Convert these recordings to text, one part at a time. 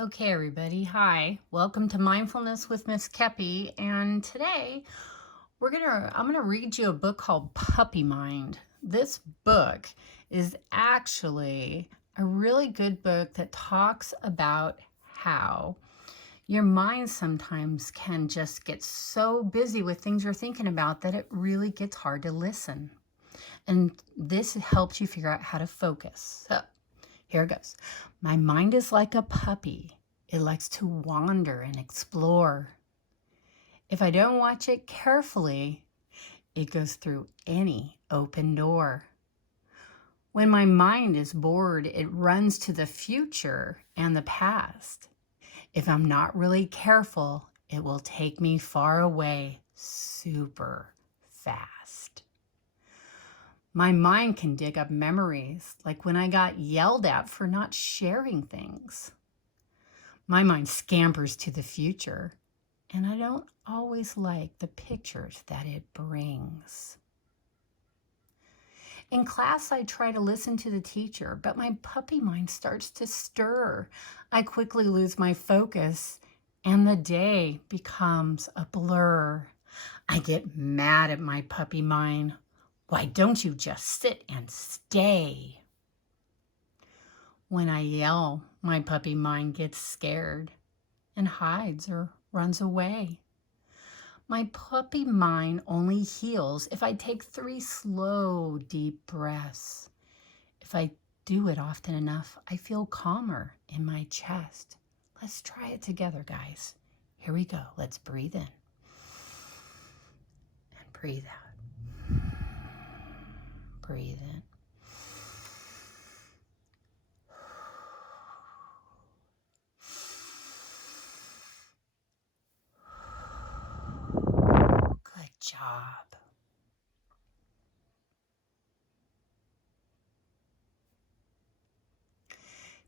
Okay, everybody. Hi. Welcome to Mindfulness with Miss Keppi. And today I'm gonna read you a book called Puppy Mind. This book is actually a really good book that talks about how your mind sometimes can just get so busy with things you're thinking about that it really gets hard to listen. And this helps you figure out how to focus. So here it goes. My mind is like a puppy. It likes to wander and explore. If I don't watch it carefully, it goes through any open door. When my mind is bored, it runs to the future and the past. If I'm not really careful, it will take me far away super fast. My mind can dig up memories, like when I got yelled at for not sharing things. My mind scampers to the future, and I don't always like the pictures that it brings. In class, I try to listen to the teacher, but my puppy mind starts to stir. I quickly lose my focus, and the day becomes a blur. I get mad at my puppy mind. Why don't you just sit and stay? When I yell, my puppy mind gets scared and hides or runs away. My puppy mind only heals if I take 3 slow, deep breaths. If I do it often enough, I feel calmer in my chest. Let's try it together, guys. Here we go. Let's breathe in and breathe out. Breathe in. Good job.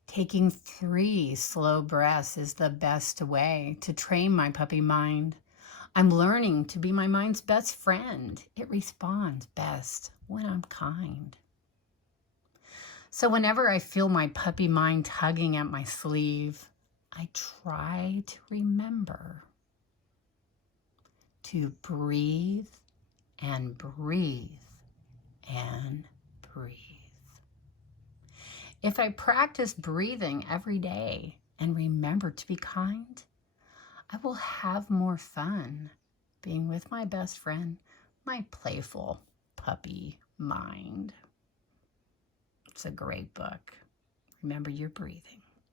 Taking 3 slow breaths is the best way to train my puppy mind. I'm learning to be my mind's best friend. It responds best when I'm kind. So whenever I feel my puppy mind tugging at my sleeve, I try to remember to breathe and breathe and breathe. If I practice breathing every day and remember to be kind, I will have more fun being with my best friend, my playful puppy mind. It's a great book. Remember your breathing.